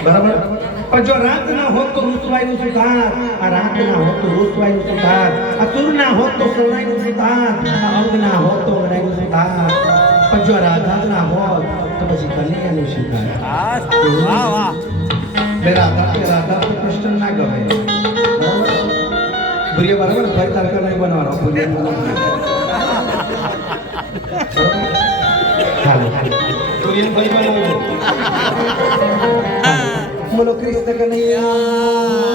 બરાબર પણ જો રાત ના હોત તો રૂસવાઈનું સુધાર આ રાત ના હોત તો રૂસવાઈનું સુધાર આ સુર ના હોત તો શરણાઈનું સુધાર આ અંગ ના હોત તો અંગડાઈનું સુધાર પણ જો રાધા જ ના હોત તો પછી કનૈયાનું સુધાર વાહ વાહ બે રાધા તો કૃષ્ણ ના ગમે બુરિયા બરાબર ફરી તારકા નહીં બનાવવાનો બુરિયા હાલો બુરિયા ફરી બનાવજો બોલો કૃષ્ણ કનૈયા